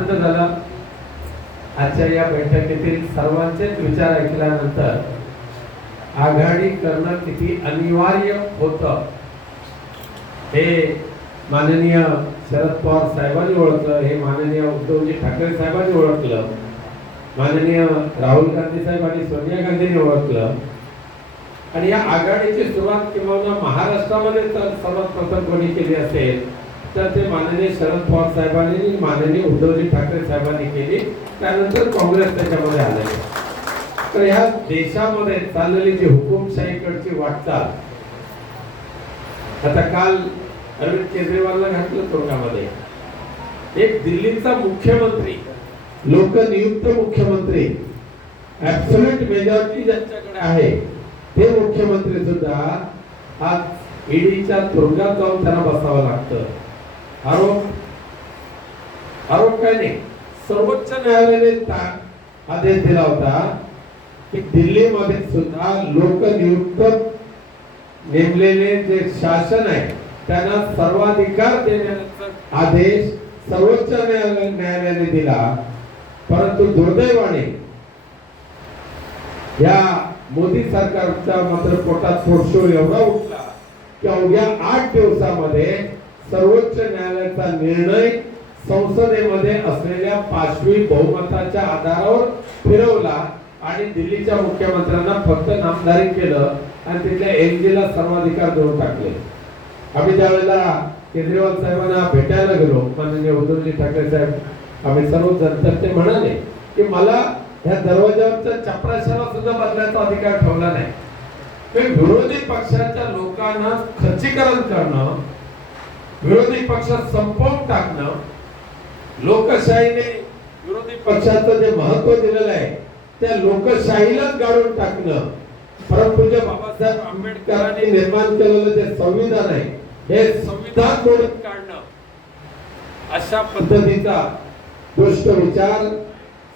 आनंद झाला. आजच्या या बैठकीतील सर्वांचेच विचार ऐकल्यानंतर आघाडी करणं किती अनिवार्य होतं हे माननीय शरद पवार साहेबांनी ओळखलं हे माननीय उद्धवजी ठाकरे साहेबांनी ओळखलं माननीय राहुल गांधी साहेब आणि सोनिया गांधींनी ओळखलं. आणि या आघाडीची सुरुवात किंवा महाराष्ट्रामध्ये तर सर्वात प्रथम कोणी केली असेल तर ते माननीय शरद पवार साहेबांनी माननीय उद्धवजी ठाकरे साहेबांनी केली. त्यानंतर काँग्रेस त्याच्यामध्ये आले. तर ह्या देशामध्ये चाललेली जी हुकुमशाहीकडची वाटचाल आता काल अरविंद केजरीवालला घातलं तोंडामध्ये. एक दिल्लीचा मुख्यमंत्री लोकनियुक्त मुख्यमंत्री ऍब्सोल्यूट मेजॉरिटी ज्यांच्याकडे आहे ते मुख्यमंत्री सुद्धा आज ईडीच्या तुरुंगात जाऊन त्यांना बसावं लागतं. आरोप? आरोप काय नाही. सर्वोच्च न्यायालयाने आदेश दिला होता की दिल्लीमध्ये सुद्धा लोकनियुक्त नेमलेले जे शासन आहे त्यांना सर्वाधिकार देण्याचा आदेश सर्वोच्च न्यायालय न्यायालयाने दिला. परंतु दुर्दैवाने या मोदी सरकारचा मात्र पोटात पोटशो एवढा उठला की अवघ्या आठ दिवसामध्ये सर्वोच्च न्यायालयाचा निर्णय संसदेमध्ये असलेल्या पाचवी बहुमताच्या आधारावर फिरवला आणि दिल्लीच्या मुख्यमंत्र्यांना फक्त नामधारी केलं आणि तिथल्या एनजीला सर्वाधिकार देऊन टाकले. आम्ही त्यावेळेला केजरीवाल साहेबांना भेटायला गेलो माननीय उद्धवजी ठाकरे साहेब आम्ही सर्व जनतर ते म्हणाले की मला ह्या दरवाजावरच्या चपराशाला सुद्धा बदलायचा अधिकार ठेवला नाही. विरोधी पक्षाच्या लोकांना खच्चीकरण करणं विरोधी पक्षात संपवून टाकणं लोकशाहीने विरोधी पक्षाचं जे महत्त्व दिलेलं आहे त्या लोकशाहीलाच गाडून टाकणं. परमपूज्य बाबासाहेब आंबेडकरांनी निर्माण केलेलं जे संविधान आहे हे संविधान मोडून काढणं. अशा पद्धतीचा दुष्ट विचार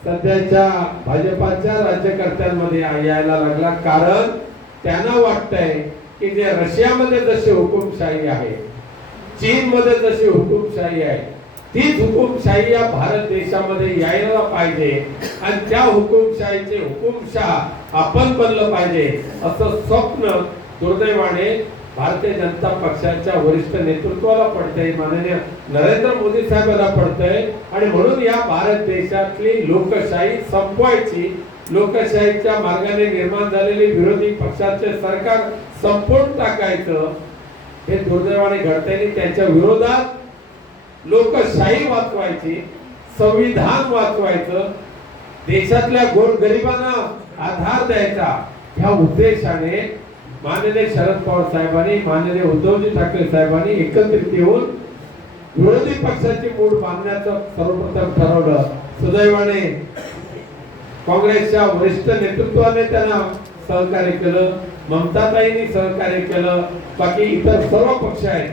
सध्याच्या भाजपाच्या राज्यकर्त्यांमध्ये यायला लागला. कारण त्यांना वाटतंय की जे रशियामध्ये जशी हुकुमशाही आहे चीन मध्ये जशी हुकुमशाही आहे तीच हुकुमशाही या भारत देशामध्ये यायला पाहिजे आणि त्या हुकुमशाहीचे हुकुमशाह आपण बनलं पाहिजे असं स्वप्न दुर्दैवाने भारतीय जनता पक्षाच्या वरिष्ठ नेतृत्वाला पडतंय माननीय नरेंद्र मोदी साहेबांना पडतंय. आणि म्हणून या भारत देशातली लोकशाही संपवायची. लोकशाहीच्या मार्गाने निर्माण झालेली विरोधी पक्षाचे सरकार संपवून टाकायचं. हे दुर्दैवाने घडतंय त्यांच्या विरोधात लोकशाही वाचवायची संविधान वाचवायचं देशातल्या गोर गरिबांना आधार द्यायचा ह्या उद्देशाने माननीय शरद पवार साहेबांनी माननीय उद्धवजी ठाकरे साहेबांनी एकत्रित येऊन विरोधी पक्षाची मूळ बांधण्याचं सर्वप्रथम ठरवलं. सुदैवाने काँग्रेसच्या वरिष्ठ नेतृत्वाने त्यांना सहकार्य केलं. ममताताईंनी सहकार्य केलं. बाकी इतर सर्व पक्ष आहेत.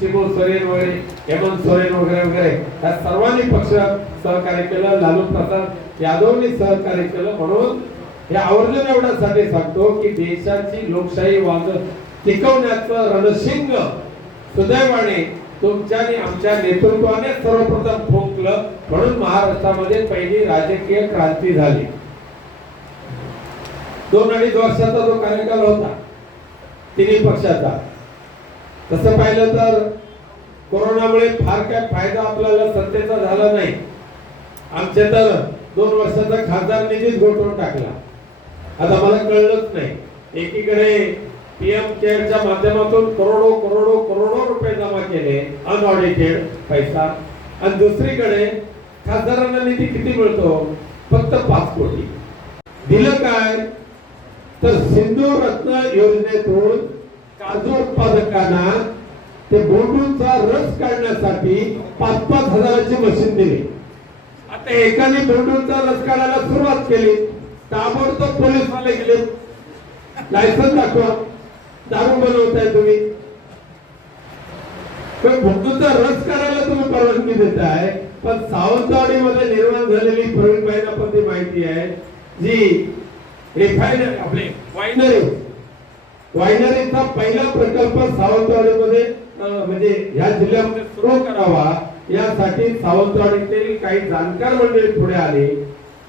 शिबू सोरेन वगैरे हेमंत सोरेन वगैरे वगैरे या सर्वांनी पक्ष सहकार्य केलं. लालू प्रसाद यादवनी सहकार्य केलं म्हणून हे आवर्जून एवढ्यासाठी सांगतो की देशाची लोकशाही वाज टिकवण्याचं रणशिंग सुदैवाने तुमच्या आणि आमच्या नेतृत्वाने सर्वप्रथम फुंकलं. म्हणून महाराष्ट्रामध्ये पहिली राजकीय क्रांती झाली. दोन अडीच वर्षाचा जो कार्यकाल होता तिन्ही पक्षाचा. तसं पाहिलं तर कोरोनामुळे फार काय फायदा आपल्याला सत्तेचा झाला नाही. आमच्या तर दोन वर्षाचा खासदार निधीच गोठवून टाकला. आता मला कळलंच नाही. एकीकडे पीएम केअरच्या माध्यमातून करोडो करोडो करोडो रुपये जमा केले अनऑडिटेड पैसा. आणि दुसरीकडे खासदारांना निधी किती मिळतो? फक्त पाच कोटी. दिलं काय? तर सिंधू रत्न योजनेतून काजू उत्पादकांना ते बोंडूचा रस काढण्यासाठी पाच पाच हजाराची मशीन दिली. आता एकाने बोंडूचा रस काढायला सुरुवात केली. ताबडतोब पोलीस वाले गेले. लायसन दाखवा. दारू बनवताय तुम्ही. पण रस काढायला तुम्ही परवानगी देताय. पण सावंतवाडीमध्ये निर्माण झालेली प्रवीणबाईंना पण ती माहिती आहे. जी रिफायनरी आपले वायनरी. वायनरीचा पहिला प्रकल्प सावंतवाडीमध्ये म्हणजे या जिल्ह्यामध्ये सुरू करावा. यासाठी सावंतवाडीतील काही जाणकार मंडळी पुढे आली.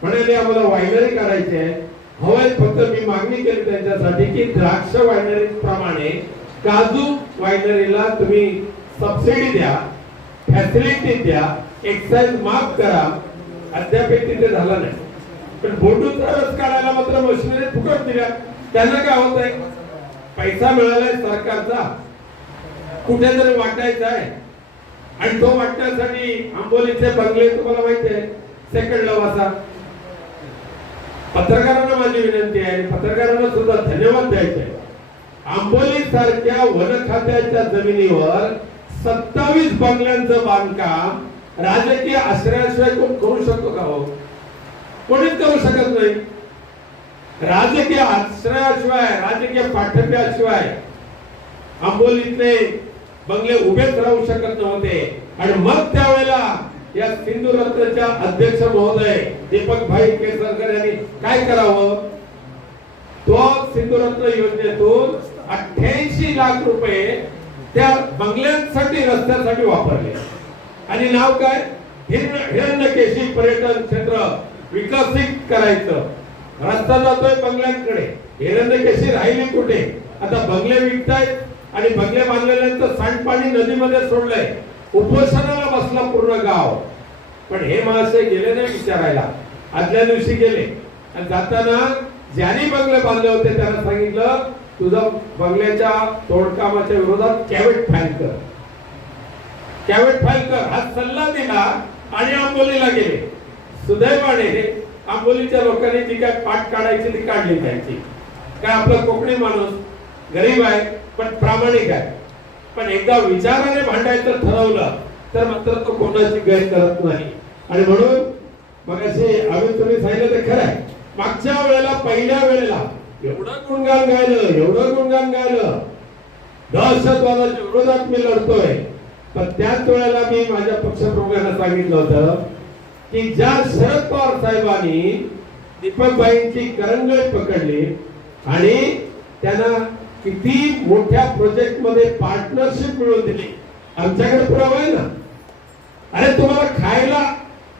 म्हणाले आम्हाला वायनरी करायची आहे. हवंय फक्त मी मागणी केली त्यांच्यासाठी की द्राक्ष वायनरी प्रमाणे काजू वायनरीला तुम्ही सबसिडी द्या फॅसिलिटी द्या एक्साइज माफ करा. अद्याप तिथे झालं नाही. पण बोटूचा रस काढायला मात्र मशिनरी फुकट दिल्या. त्यांना काय होत आहे पैसा मिळालाय सरकारचा. कुठेतरी वाटायचा आहे. आणि तो वाटण्यासाठी आंबोलीचे बंगले तुम्हाला माहिती आहे. सेकंड लवासा पत्रकारांना माझी विनंती आहे. पत्रकारांना सुद्धा धन्यवाद द्यायचे आंबोली सारख्या वन खात्याच्या जमिनीवर सत्तावीस बंगल्यांचं बांधकाम राजकीय आश्रयाशिवाय कोण करू शकतो का हो? कोणीच करू शकत नाही. राजकीय आश्रयाशिवाय राजकीय पाठिंब्याशिवाय आंबोलीतले बंगले उभेच राहू शकत नव्हते. आणि मग त्यावेळेला या सिंधू रत्नच्या अध्यक्ष महोदय दीपक भाई केसरकर यांनी काय करावं? तो सिंधुरत्न योजनेतून अठ्ठ्याऐंशी लाख रुपये त्या बंगल्यांसाठी रस्त्यासाठी वापरले. आणि नाव काय? हिरण्यकेशी पर्यटन क्षेत्र. विकसित करायचं. रस्ता जातोय बंगल्यांकडे. हिरण्यकेशी राहिली कुठे? आता बंगले विकतायत आणि बंगले बांधलेल्यांचं सांडपाणी नदीमध्ये सोडलंय. उपोषणाला बसला पूर्ण गाव. पण हे महाशय गेले नाही विचारायला. आदल्या दिवशी गेले. आणि जाताना ज्यांनी बंगले बांधले होते त्यांना सांगितलं तुझं बंगल्याच्या तोडकामाच्या विरोधात कॅवेट फाईल कर. कॅवेट फाईल कर. हा सल्ला दिला आणि आंबोलीला गेले. सुदैवाने आंबोलीच्या लोकांनी जी काय पाठ काढायची ती काढली जायची काय आपला कोकणी माणूस गरीब आहे पण प्रामाणिक आहे. पण एकदा विचाराने भांडायचं ठरवलं तर मात्र तो कोणाची गैर करत नाही. आणि म्हणून मग असे आम्ही तुम्ही सांगितलं ते खरं आहे. मागच्या वेळेला पहिल्या वेळेला एवढं गुणगान गायलं एवढं गुणगान गायलं. दहशतवादाच्या विरोधात मी लढतोय. पण त्याच वेळेला मी माझ्या पक्षप्रमुखांना सांगितलं होतं की ज्या शरद पवार साहेबांनी दीपकबाईंची करंगळी पकडली आणि त्यांना किती मोठ्या प्रोजेक्टमध्ये पार्टनरशिप मिळवून दिली. आमच्याकडे पुरावा आहे ना? अरे तुम्हाला खायला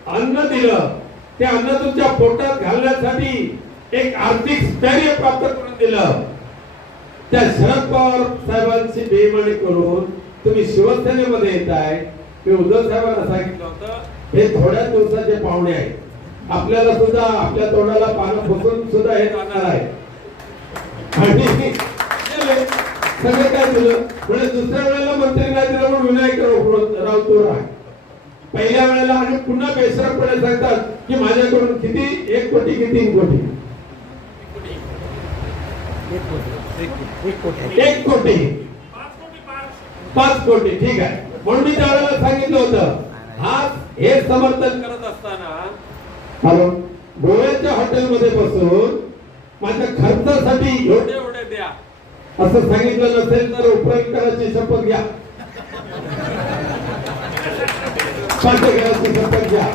अन्न दिलं. ते अन्न तुमच्या पोटात घालण्यासाठी एक आर्थिक स्थैर्य प्राप्त करून दिलं. त्या शरद पवार साहेबांची बेमानी करून तुम्ही शिवसेनेमध्ये येत आहे मी उद्धव साहेबांना सांगितलं होतं हे थोड्या दिवसाचे पाहुणे आहेत. आपल्याला सुद्धा आपल्या तोंडाला पानं फुसून सुद्धा हे जाणार आहे. आणि सगळं काय दिलं म्हणजे दुसऱ्या वेळेला मंत्री नाही दिलं म्हणून विनायक राव- तोर आहे पहिल्या वेळेला आणि पुन्हा बेसरपणे सांगतात की माझ्याकडून किती? एक कोटी की तीन कोटी. एक कोटी पाच कोटी. ठीक आहे. म्हणून मी त्यावेळेला सांगितलं होतं. हा हे समर्थन करत असताना गोव्याच्या हॉटेलमध्ये बसून माझ्या खर्चासाठी एवढे एवढे द्या. असं सांगितलं नसेल तर उपयोगकराची शपथ घ्या. शपथ घ्या.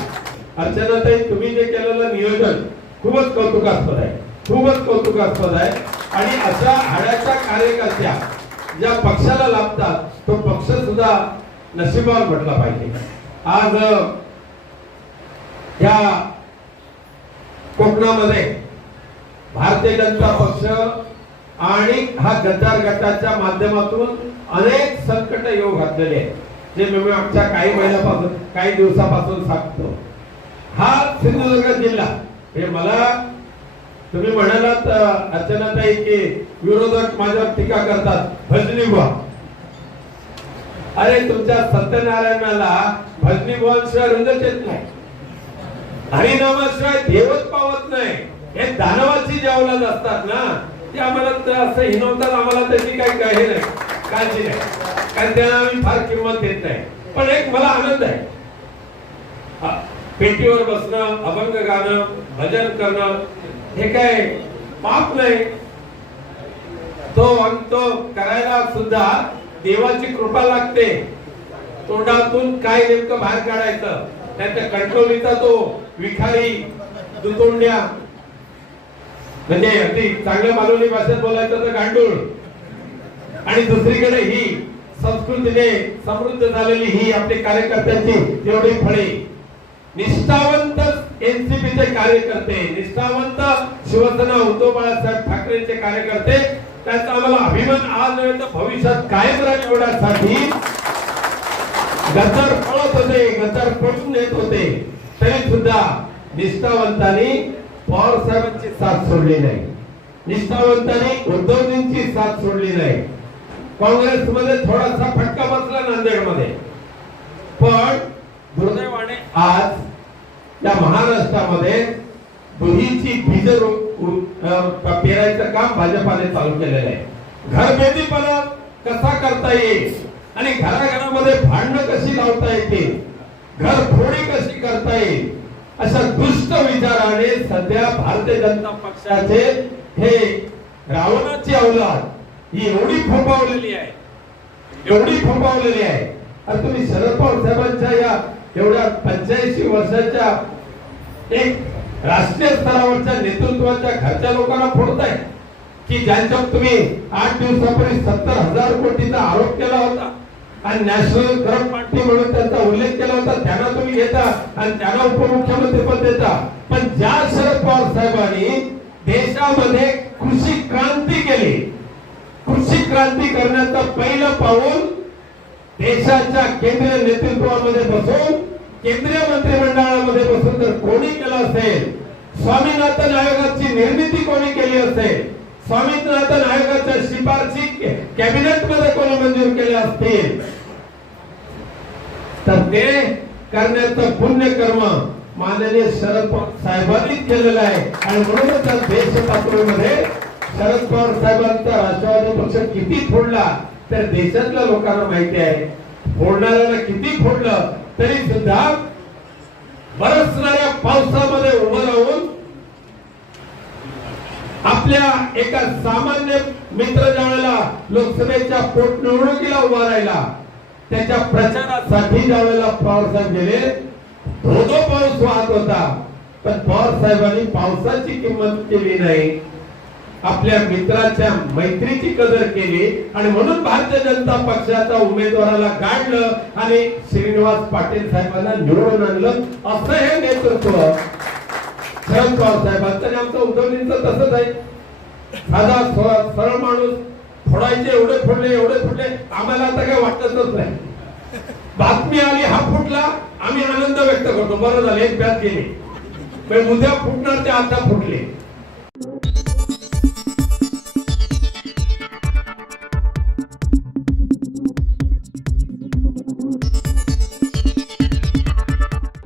अर्चनाताई तुम्ही जे केलेलं नियोजन खूपच कौतुकास्पद आहे. खूपच कौतुकास्पद आहे. आणि अशा हाड्याच्या कार्यकर्त्या ज्या पक्षाला लाभतात तो पक्ष सुद्धा नशिबावर म्हटला पाहिजे. आज या कोकणामध्ये भारतीय जनता पक्ष आणि हा गद्दार गटाच्या माध्यमातून अनेक संकट योग घातलेले आहेत जे मी आमच्या काही महिन्यापासून काही दिवसापासून सांगतो. हा सिंधुदुर्ग जिल्हा हे मला तुम्ही म्हणालात अचानक अर्चनाताई की विरोधक माझ्यावर टीका करतात भजनी व्हा अरे तुमच्या सत्यनारायणाला भजनी शिवाय रंगत येत नाही. हरिनामाशिवाय देवच पावत नाही. हे दानवाची जे अवलाद असतात ना ते आम्हाला असं हिनवतात आम्हाला त्याची काही काही नाही. काळजी नाही कारण त्यांना आम्ही फार किंमत देत नाही. पण एक मला आनंद आहे. पेटीवर बसणं अभंग गाणं भजन करणं हे काय पाप नाही. तो तो करायला सुद्धा देवाची कृपा लागते. तोंडातून काय नेमकं बाहेर काढायचं? त्याच्या कंट्रोलीचा तो विखारी दुतोंड्या. म्हणजे अगदी चांगल्या मालवणी भाषेत बोलायचं तर गांडूळ. आणि दुसरीकडे ही संस्कृतीने समृद्ध झालेली ही आपली कार्यकर्त्यांची एवढी फळे. निष्ठावंत एनसीपीचे कार्यकर्ते निष्ठावंत शिवसेना उद्धव बाळासाहेब ठाकरेंचे कार्यकर्ते त्यांचा आम्हाला अभिमान आज नव्हे तर भविष्यात कायम राखण्यासाठी गतर पळत होते गतर पळून येत होते. तरी सुद्धा निष्ठावंतांनी पवार साहेबांची साथ सोडली नाही. निष्ठावंतांनी उद्धवजींची साथ सोडली नाही. काँग्रेसमध्ये थोडासा फटका बसला नांदेडमध्ये. पण दुर्दैवाने आज या महाराष्ट्रामध्ये दुहीची बीज पेरायचं काम भाजपाने चालू केलेलं आहे. घरभेदीपणा कसा करता येईल? आणि घराघरामध्ये भांडणं कशी लावता येतील? घर फोडी कशी करता येईल? अशा दुष्ट विचाराने सध्या भारतीय जनता पक्षाचे हे रावणाची अवलाद ही एवढी फोपावलेली आहे. एवढी फोपावलेली आहे. आणि तुम्ही शरद पवार साहेबांच्या या एवढ्या पंच्याऐंशी वर्षाच्या एक राष्ट्रीय स्तरावरच्या नेतृत्वाच्या घरच्या लोकांना फोडताय. की ज्यांच्यावर तुम्ही आठ दिवसापूर्वी सत्तर हजार कोटीचा आरोप केला होता. आणि नॅशनल करम पार्टी म्हणून त्यांचा उल्लेख केला होता. त्यांना तुम्ही घेता आणि त्यांना उपमुख्यमंत्री पद देता. पण ज्या शरद पवार साहेबांनी देशामध्ये कृषी क्रांती केली. कृषी क्रांती करण्याचं पहिलं पाऊल देशाच्या केंद्रीय नेतृत्वामध्ये बसून केंद्रीय मंत्रिमंडळामध्ये बसून जर कोणी केलं असेल स्वामीनाथन आयोगाची निर्मिती कोणी केली असेल स्वामीनाथन आयोगाच्या शिफारशी कॅबिनेटमध्ये कोणी मंजूर केल्या असतील? तर ते करण्याचं पुण्यकर्म माननीय शरद पवार साहेबांनीच केलेलं आहे. आणि म्हणूनच त्या देश पातळीमध्ये शरद पवार साहेबांचा राष्ट्रवादी पक्ष किती फोडला तर देशातल्या लोकांना माहिती आहे. फोडणाऱ्याला किती फोडलं तरी सुद्धा बरसणाऱ्या पावसामध्ये उभं राहून आपल्या एका सामान्य मित्र लोकसभेच्या पोटनिवडणुकीला उभा राहिला त्याच्या प्रचारासाठी ज्या वेळेला पवार साहेब गेले धोधो पाऊस वाहत होता पण पवार साहेबांनी पावसाची किंमत केली नाही. आपल्या मित्राच्या मैत्रीची कदर केली आणि म्हणून भारतीय जनता पक्षाच्या उमेदवाराला काढलं आणि श्रीनिवास पाटील साहेबांना निवडून आणलं. असं हे नेतृत्व शरद पवार साहेबांचं आणि आमचं उद्धवजींचं तसंच आहे. साधा सरळ माणूस फोडायचे एवढे फोडले एवढे फोडले आम्हाला आता काही वाटतच नाही. बातमी आली हा फुटला आम्ही आनंद व्यक्त करतो. बरं झालं एक बॅत गेली. उद्या फुटणार ते आता फुटले.